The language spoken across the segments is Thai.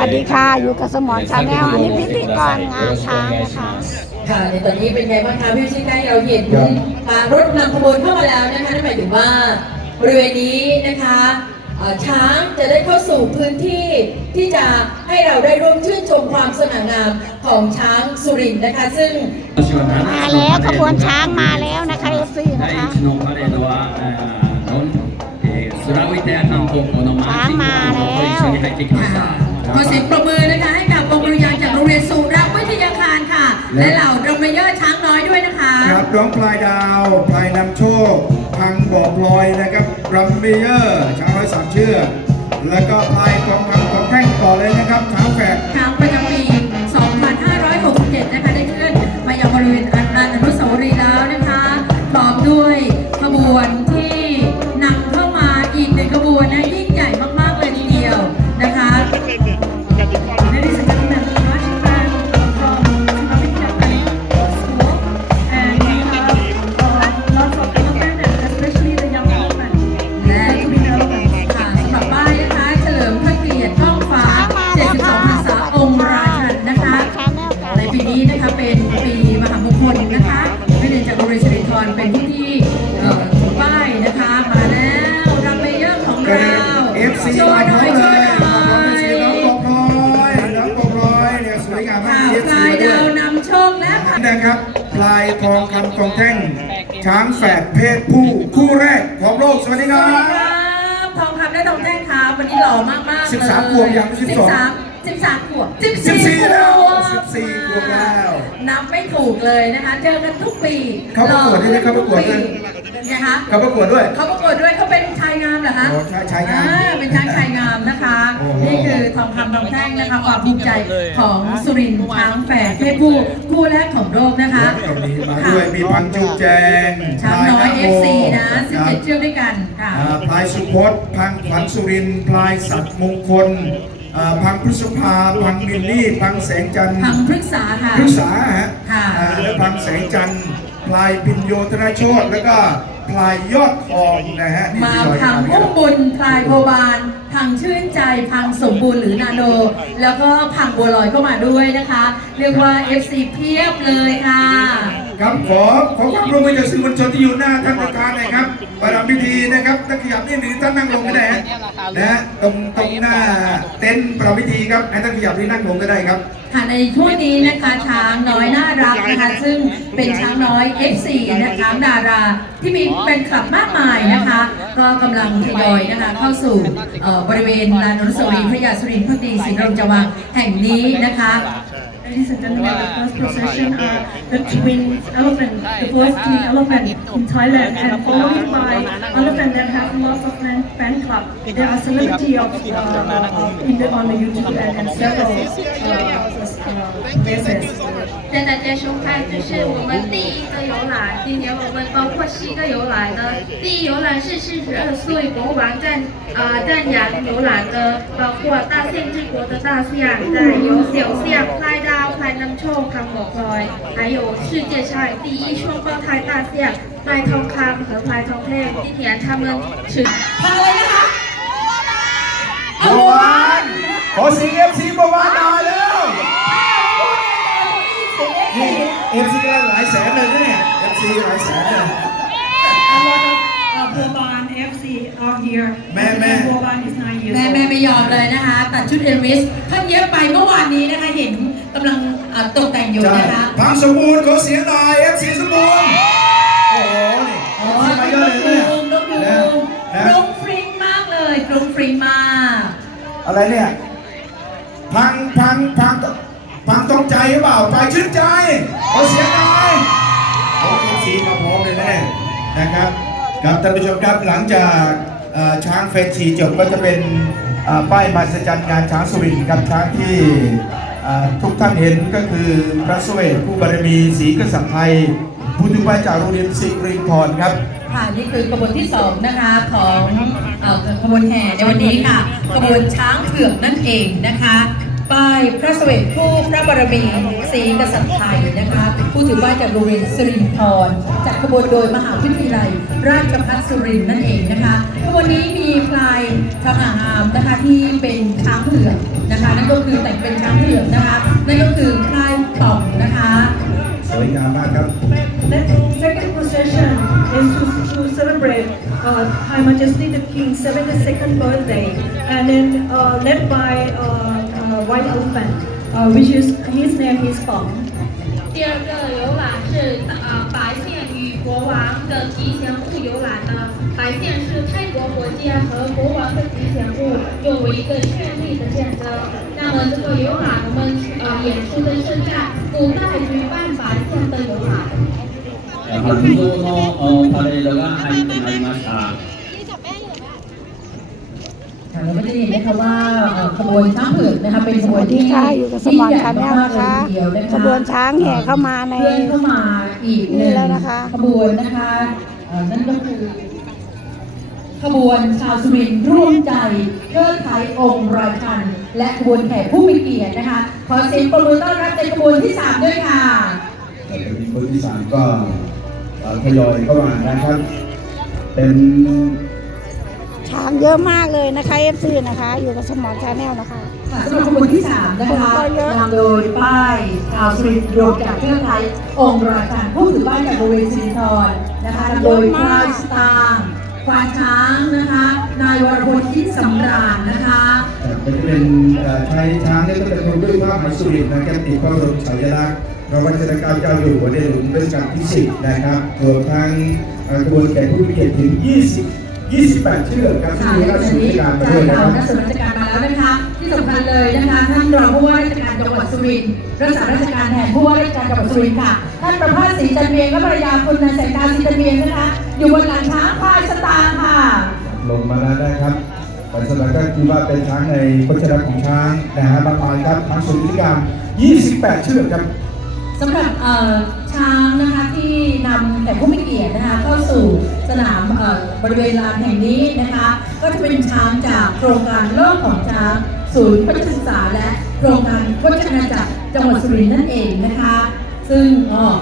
วัสดีค่ะ อยู่กับสมอนชาแนลอันนี้พิธีกรงานช้างนะคะค่ะในตอนนี้เป็นไงบ้างคะพี่ชิคได้เราเห็นรถนำขบวนเข้ามาแล้วนะคะนั่นหมายถึงว่าบริเวณนี้นะคะช้างจะได้เข้าสู่พื้นที่ที่จะให้เราได้ร่วมชื่นชมความสง่างามของช้างสุรินนะคะ ซึ่งมาแล้วขบวนช้างมาแล้วนะคะเอฟซีนะคะช้างมาแล้ว ขอเสียงปรบมือนะคะให้กับวงดุริยางจากโรงเรียนสุราวิทยาคารค่ะ และเหล่าดรมเยอร์ช้างน้อยด้วยนะคะ ครับน้องพลายดาวพลายนำโชค พังบอกลอยนะครับรัมเมเยอร์ช้างน้อยสามเชือกแล้วก็พลายกองพังกองแท่งต่อเลยนะครับเท้าแฝดายทองคำกองแท่งช้างแฝดเพศผู้คู่แรกของโลกสวัสดีคสรัวัสดีบครับ ทองคำและทองแท่งครับวันนี้หล่อมากมากๆเลยสิบสามขวบยังสิบสองสิบสามขวบสิสิบบสี่สี่แล้วขวบสิบสี่ขวบแล้ว นับไม่ถูกเลยนะคะเจอกันทุกปีเขาประกวดด้วยนะเขาประกวดด้วยนะคะเขาประกวดด้วยเขาประกวดด้วยเขาเป็นชายงามเหรอคะโอ้ชายชายงามอ่เป็นช้างชายงาม อทองคำทองแท่งนะคะความภูมิใจของสุรินทร์ช้างแฝดเพศผู้คู่แรกของโลกนะคะตรงนี้มาด้วยมีพังจุกแจงช้างน้อยพลา FC นะครับ17เชือกด้วยกันค่ะอ่าพลายสุพจน์พังขวัญสุรินทร์พลายสัตว์มงคลอ่าพังพฤษภาพังมินนี่พังแสงจันทร์พังพฤกษาค่ะพฤกษาฮะค่ะอ่าและพังแสงจันทร์พลายพินโยธนโชตแล้วก็พลายยอดทองนะฮะนี่มาที่ลอยพังมาอุ้มบุญพลายโบบาน พังชื่นใจพังสมบูรณ์หรือนาโน แล้วก็พังบัวลอยเข้ามาด้วยนะคะ เรียกว่า FC เพียบเลยค่ะ ครับขอขอความร่วมมือจากสื่อมวลชนที่อยู่หน้าท่านประธานน่อยครับประรำพิธีนะครับถ้าขยับนิดหนึ่งท่านนั่งลงก็ได้นะฮะตรงตรงหน้าเต็นท์ประรำพิธีครับให้ท่านขยับที่นั่งลงก็ได้ครับค่ะในช่วงนี้นะคะช้างน้อยน่ารักนะคะซึ่งเป็นช้างน้อย F4 นะคะดารา ที่มีแฟนคลับมากมายนะคะ ก็กำลังทยอยนะคะเข้าสู่บริเวณลานอนุสาวรีย์พระยาสุรินทร์พักดีศรีนรงจวังแห่งนี้นะคะ Ladies and gentlemen, the first procession are the twin elephant, the first twin elephant in Thailand, and followed by elephant that have lots of fan, fan club. There are celebrity of, uh, of in the, on the YouTube and, and several uh, uh, places. 带大家收看，这是我们第一个游览。今年我们包括七个游览的，第一游览是四十二岁国王赞啊赞扬游览的，包括大象之国的大象，再有小象拍到拍能臭康某块，还有世界上第一双胞胎大象麦通康和麦通天，今年他们是。 ทางอะไรนะคะ บัวบานขอเสียงเอฟซีบัวบาน นี่เอฟซีก็หลายแสนเลยนะเนี่ยเอฟซีหลายแสนเลย A lot of uh, Boban FC out here. Man, man. Boban is nine years แม่ old. แม่ไม่ยอมเลยนะคะ ตัดชุดเอลวิสเพิ่งเย็บไปเมื่อวานนี้นะคะ เห็นกำลังอ่าตกแต่งอยู่ใช่นะคะพังสมบูรณ์ขอเสียงหน่อยเอฟซีสมบูรณ์โอ้โหนี่โอ้เอฟยซีนมากเยอะเลยยูเนี่ยงนกยูนะงนะฟรุ้งฟริ้งมากเลยฟรุ้งฟริ้งมาก อะไรเนี่ยพังพังพังพังต้องใจ หรือเปล่าไปชื่นใจขอเสียงหน่อยโอ้เอฟซีมาพร้อมเลยแน่นะครับครับท่านผู้ชมครับหลังจากช้างเฟสชีจบก็จะเป็นป้ายมหัศจรรย์งานช้างสุรินทร์ครับช้างที่ทุกท่านเห็นก็คือพระสเวทผู้บารมีศรีกษัตริย์ไทยผู้ถือป้าจากโรงเรียนสิรินทรครับค่ะนี่คือกระบวนที่สองนะคะของเอ่อกระบวนแห่ในวันนี้ค่ะกระบวนช้างเผือกนั่นเองนะคะ ป้ายพระเสวตคู่พระบารมีศรีกษัตริย์ไทยนะคะผู้ถือป้ายจากโรงเรียนสิรินทรจากขบวนโดยมหาวิทยาลัย ราชภัฏสุรินทร์นั่นเองนะคะขบวนนี้มีพลายทหารามนะคะที่เป็นช้างเผือกนะคะนั่นก็คือแต่งเป็นช้างเผือกนะคะนั่นก็คือพลายต่อมนะคะสวยงามมากครับ The second procession is to, to celebrate uh, High Majesty the King's 72nd birthday, and then uh, led by uh, uh, White Elephant, uh, which is his name is Feng. 第二个游览是呃白线与国王的吉祥物游览的，白线是泰国国家和国王的吉祥物，作为一个绚丽的象征。那么这个游览我们呃演出的是在古代举办白线的游览。発動のおパレードが入ってまいりました。 ค่ะเราก็จะเห็นนะคะว่าขบวนช้างเผือกนะคะเป็นขบวนที่ค่ะอยู่กับสมอนชาแนลนะคะขบวนช้างแห่เข้ามาในเข้ามาอีกหนี่นึ่งแล้วนะคะขบวนนะคะนั่นก็คือขบวนชาวสุรินทร์ร่วมใจเทิดไทยองค์ราชันและขบวนแขกผู้มีเกียรตินะคะ ขอเสียงปรบมือต้อนรับในขบวนที่สามด้วยค่ะแต่มีคนที่สามก็ทยอยเข้ามานะครับ เป็น ช้างเยอะมากเลยนะคะเอฟซีนะคะ อยู่กับสมอนชาแนลนะคะค่ะสำหรับขบวนที่สามนะคะคนก็เยอะนำโดยป้ายชาวสุรินทร์รวมจากเพื่อไทยองค์ราชันผู้ถือป้ายจากบริเวณสิรินทรนะคะนำโดยพลายสตางค์ควานช้างนะคะ นายวรพลคิดสำราญนะคะเอ่อเป็นเป็นเอ่อใช้ช้างเนี่ยก็จะทำด้วยผ้าไหมสุรินทร์นะครับติดพระบรมฉายาลักษณ์พระวชิรเกล้าเจ้าอยู่หัวในหลวงรัชกาลที่10นะครับรวมทั้งเอ่อกระบวนแขกผู้มีเกียรติถึง 20 28เชือกครับที่ค่ะมีและราตชอนกินี้จการมาใช่ด้วยนะค่ะครับ นักส่วนราชการมาแล้วนะคะ ที่สำคัญเลยนะคะท่านรองผู้ว่าราชการจังหวัดสุรินทร์รักษาราชการแทนผู้ว่าราชการจังหวัดสุรินทร์ค่ะท่านประภาสศรีจันเวียงและภรรยาคุณนายแสงดาวศรีจันเวียงนะคะ อยู่บนหลังช้างพลายสตางค์ค่ะ ลงมาแล้วนะครับปัจจุบันก็คือว่าเป็นช้างในพจนาของช้างนะฮะบางรายครับช้างสุรินทร์การ 28เชือกครับ สำหรับเอ่อ ช้างนะคะที่นำแต่ผู้มีเกียรตินะคะเข้าสู่สนามบริเวณลานแห่งนี้นะคะ ก็จะเป็นช้างจากโครงการโลกของช้างศูนย์พัฒนาศึกษาและโครงการโฆษณาจักรจังหวัดสุรินทร์นั่นเองนะคะ ซึ่งเอ่อ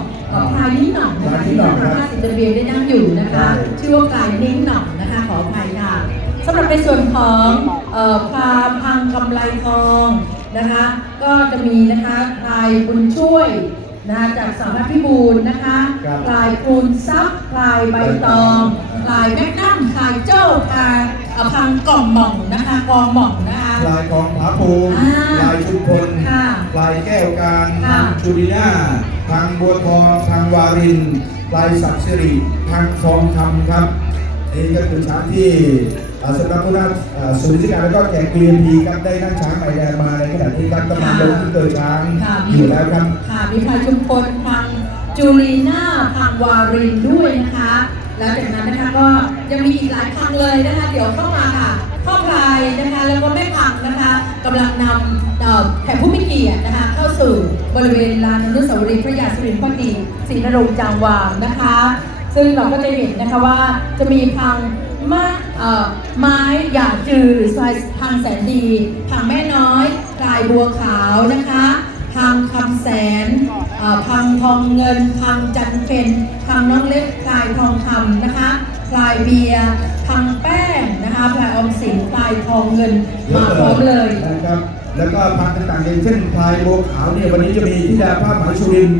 พายนิ้งหน่องนะคะพลายนิ้ที่ท่านงประสิทธิ์เบียร์ได้นั่งอยู่นะคะ ชื่อว่าพลายนิ้งหน่องนะคะขออภัยค่ะสำหรับในส่วนของพาพังกำไรทองนะคะ ก็จะมีนะคะพายบุญช่วย นะคะจากสามพันพิบูลนะคะครับพลายคูณทรัพย์พลายใบตองพลายแมกนัมพลายโจ้พลายเอ่อพังกล่องหม่องนะคะกองหม่องนะคะ ลายของผาภูมิอ่าลายชุมพลค่ะลายแก้วการค่ะชูริน่าทางบัวทองทางวาริน ลายศักดิ์สิริทางฟองคำครับนี่ก็คือช้างที่เอ่อสำนักพุทธสุริยการแล้วก็แขกเรียนดีครับได้นั่งช้างใหม่แดงมาในขณะ ที่ครับกำลังลงที่เกิดช้างค่ะอยู่แล้วครับค่ะมีพลายชุมพลพังจูลีน่าพังวารินด้วยนะคะ แล้วจากนั้นนะคะก็ยังมีอีกหลายพังเลยนะคะ เดี๋ยวเข้ามาค่ะพ่อพลายนะคะแล้วก็แม่พังนะคะกำลังนำเอ่อแขกผู้มีเกียรตินะคะ เข้าสู่บริเวณลานอนุสาวรีย์พระยาสุรินทร์พักดีศรีนรงค์จางวางนะคะ ซึ่งเราก็จะเห็นนะคะว่าจะมีพังมะเอ่อไม้หยาจือหรือทรายพังแสนดี พังแม่น้อย พลายบัวขาวนะคะพังคำแสนอ่อพังทองเงินพังจันเพนพังน้องเล็กพลายทองคำนะคะพลายเบียร์พังแป้งนะคะพลายอมสินพลายทองเงินมาพร้อมเลยนะครับแล้วก็พันต่างๆอย่างเช่นพลายบัวขาวเนี่ยวันนี้จะมีที่ดาภาพหมสุรินทร์